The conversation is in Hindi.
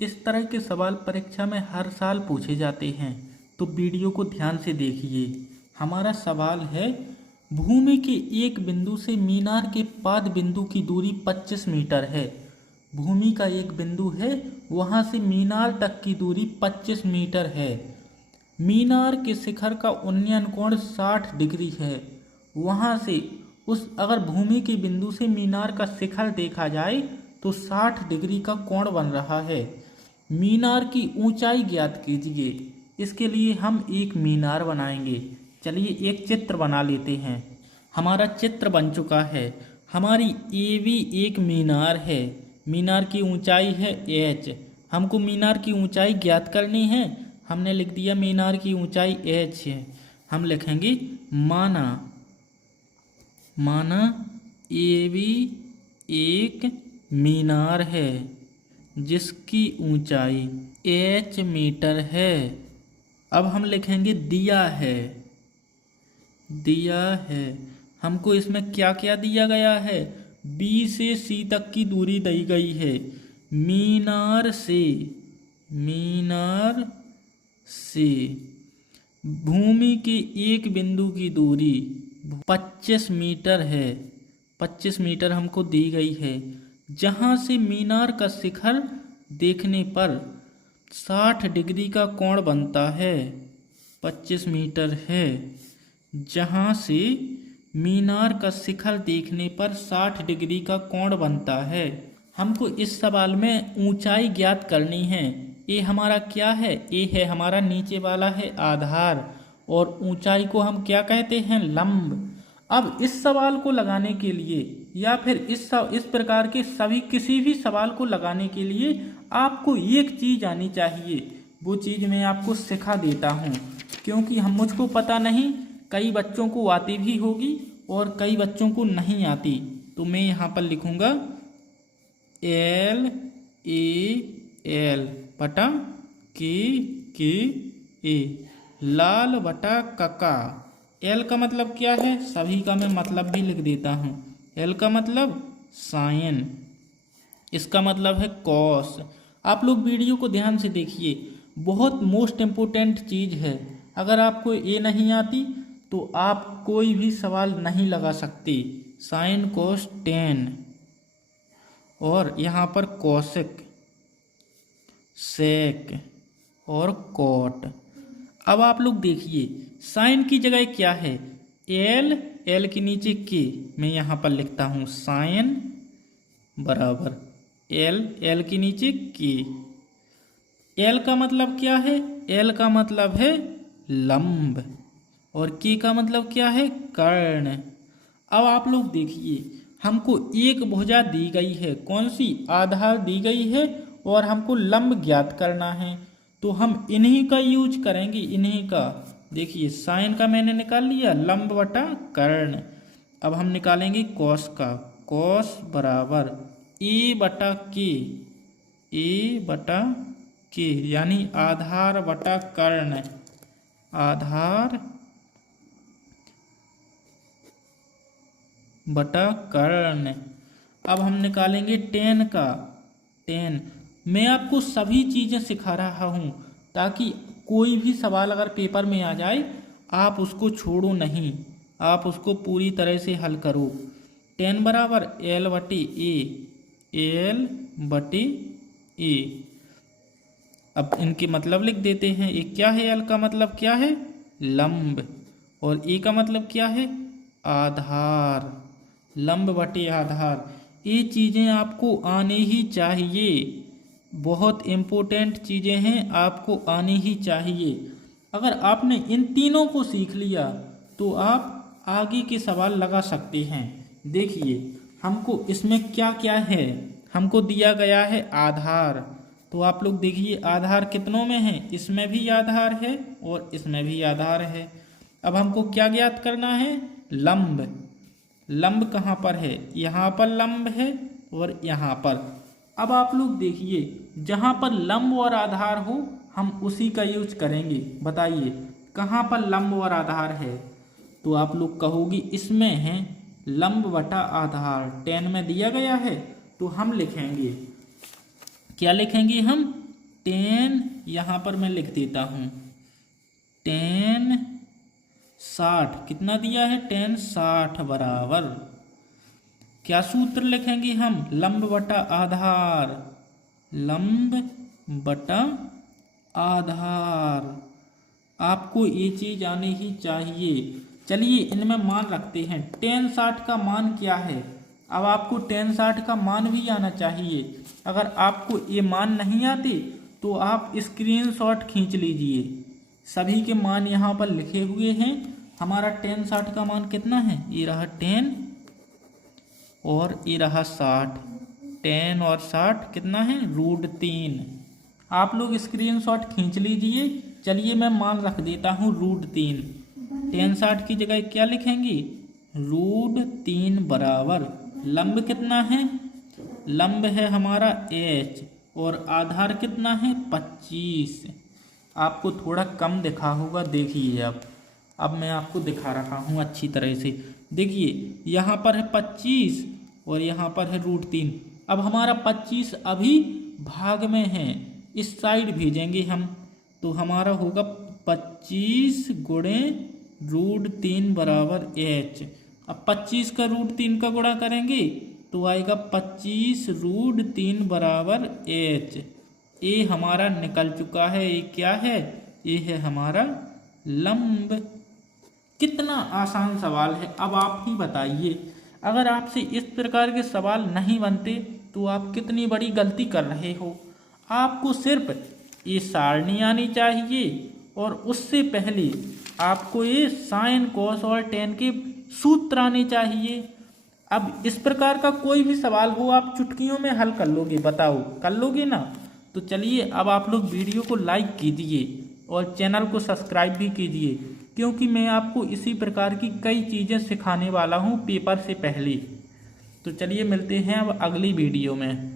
इस तरह के सवाल परीक्षा में हर साल पूछे जाते हैं, तो वीडियो को ध्यान से देखिए। हमारा सवाल है, भूमि के एक बिंदु से मीनार के पाद बिंदु की दूरी 25 मीटर है। भूमि का एक बिंदु है, वहाँ से मीनार तक की दूरी 25 मीटर है। मीनार के शिखर का उन्नयन कोण 60 डिग्री है। वहाँ से अगर भूमि के बिंदु से मीनार का शिखर देखा जाए तो 60 डिग्री का कोण बन रहा है। मीनार की ऊंचाई ज्ञात कीजिए। इसके लिए हम एक मीनार बनाएंगे। चलिए एक चित्र बना लेते हैं। हमारा चित्र बन चुका है। हमारी ए भी एक मीनार है। मीनार की ऊंचाई है h। हमको मीनार की ऊंचाई ज्ञात करनी है। हमने लिख दिया मीनार की ऊंचाई h है। हम लिखेंगे माना ए भी एक मीनार है जिसकी ऊंचाई h मीटर है। अब हम लिखेंगे दिया है। हमको इसमें क्या क्या दिया गया है? B से C तक की दूरी दी गई है। मीनार से भूमि के एक बिंदु की दूरी 25 मीटर है। 25 मीटर हमको दी गई है। जहाँ से मीनार का शिखर देखने पर 60 डिग्री का कोण बनता है। 25 मीटर है। जहाँ से मीनार का शिखर देखने पर 60 डिग्री का कोण बनता है। हमको इस सवाल में ऊंचाई ज्ञात करनी है। ये हमारा क्या है? ये है हमारा नीचे वाला है आधार, और ऊंचाई को हम क्या कहते हैं? लंब। अब इस सवाल को लगाने के लिए या फिर इस प्रकार के किसी भी सवाल को लगाने के लिए आपको एक चीज़ आनी चाहिए। वो चीज़ मैं आपको सिखा देता हूँ, क्योंकि मुझको पता नहीं, कई बच्चों को आती भी होगी और कई बच्चों को नहीं आती। तो मैं यहाँ पर लिखूँगा LAL बटा KA, लाल बटा कका। L का मतलब क्या है? सभी का मैं मतलब भी लिख देता हूँ। L का मतलब साइन, इसका मतलब है कॉस। आप लोग वीडियो को ध्यान से देखिए, बहुत मोस्ट इम्पोर्टेंट चीज़ है। अगर आपको ये नहीं आती तो आप कोई भी सवाल नहीं लगा सकते। साइन कोस टेन, और यहाँ पर कोसेक, सेक और कॉट। अब आप लोग देखिए, साइन की जगह क्या है? L के नीचे K। मैं यहाँ पर लिखता हूँ साइन बराबर L के नीचे K। L का मतलब क्या है? L का मतलब है लंब, और K का मतलब क्या है? कर्ण। अब आप लोग देखिए, हमको एक भुजा दी गई है। कौन सी? आधार दी गई है, और हमको लंब ज्ञात करना है। तो हम इन्हीं का यूज करेंगे, इन्हीं का। देखिए साइन का मैंने निकाल लिया, लंब बटा कर्ण। अब हम निकालेंगे कॉस का। कॉस बराबर A बटा K, यानी आधार बटा कर्ण। आधार बटा कर्ण। अब हम निकालेंगे टेन का। टेन, मैं आपको सभी चीज़ें सिखा रहा हूँ ताकि कोई भी सवाल अगर पेपर में आ जाए आप उसको छोड़ो नहीं, आप उसको पूरी तरह से हल करो। टेन बराबर L बटे A। अब इनके मतलब लिख देते हैं। ये क्या है? L का मतलब क्या है? लंब, और A का मतलब क्या है? आधार। लंब बटे आधार। ये चीज़ें आपको आने ही चाहिए, बहुत इम्पोर्टेंट चीज़ें हैं, आपको आनी ही चाहिए। अगर आपने इन तीनों को सीख लिया तो आप आगे के सवाल लगा सकते हैं। देखिए हमको इसमें क्या क्या है। हमको दिया गया है आधार, तो आप लोग देखिए आधार कितनों में है? इसमें भी आधार है और इसमें भी आधार है। अब हमको क्या ज्ञात करना है? लंब। लंब कहाँ पर है? यहाँ पर लंब है और यहाँ पर। अब आप लोग देखिए, जहाँ पर लंब और आधार हो हम उसी का यूज करेंगे। बताइए कहाँ पर लंब और आधार है? तो आप लोग कहोगी इसमें है लंब बटा आधार। 10 में दिया गया है, तो हम लिखेंगे, क्या लिखेंगे हम? 10, यहाँ पर मैं लिख देता हूँ 10 60, कितना दिया है 10 60 बराबर, क्या सूत्र लिखेंगे हम, लंब बटा आधार, लंब बटा आधार। आपको ये चीज आनी ही चाहिए। चलिए इनमें मान रखते हैं, 10 60 का मान क्या है। अब आपको 10 60 का मान भी आना चाहिए। अगर आपको ये मान नहीं आते तो आप स्क्रीनशॉट खींच लीजिए, सभी के मान यहाँ पर लिखे हुए हैं। हमारा 10 60 का मान कितना है, ये रहा 10 और ये रहा 60, 10 और 60 कितना है, √3। आप लोग स्क्रीनशॉट खींच लीजिए। चलिए मैं मान रख देता हूँ √3। 10 60 की जगह क्या लिखेंगे, √3 बराबर, लंब कितना है, लंब है हमारा h और आधार कितना है 25। आपको थोड़ा कम दिखा होगा, देखिए अब मैं आपको दिखा रहा हूँ अच्छी तरह से। देखिए यहाँ पर है 25 और यहाँ पर है √3। अब हमारा 25 अभी भाग में है, इस साइड भेजेंगे हम, तो हमारा होगा 25 गुणे √3 बराबर h। अब 25 का √3 का गुणा करेंगे तो आएगा 25 √3 बराबर h। ये हमारा निकल चुका है। ये क्या है, ये है हमारा लंब। कितना आसान सवाल है। अब आप ही बताइए, अगर आपसे इस प्रकार के सवाल नहीं बनते तो आप कितनी बड़ी गलती कर रहे हो। आपको सिर्फ ये सारणी आनी चाहिए और उससे पहले आपको ये साइन कोस और टेन के सूत्र आने चाहिए। अब इस प्रकार का कोई भी सवाल हो आप चुटकियों में हल कर लोगे, बताओ कर लोगे ना। तो चलिए अब आप लोग वीडियो को लाइक कीजिए और चैनल को सब्सक्राइब भी कीजिए, क्योंकि मैं आपको इसी प्रकार की कई चीज़ें सिखाने वाला हूँ पेपर से पहले। तो चलिए मिलते हैं अब अगली वीडियो में।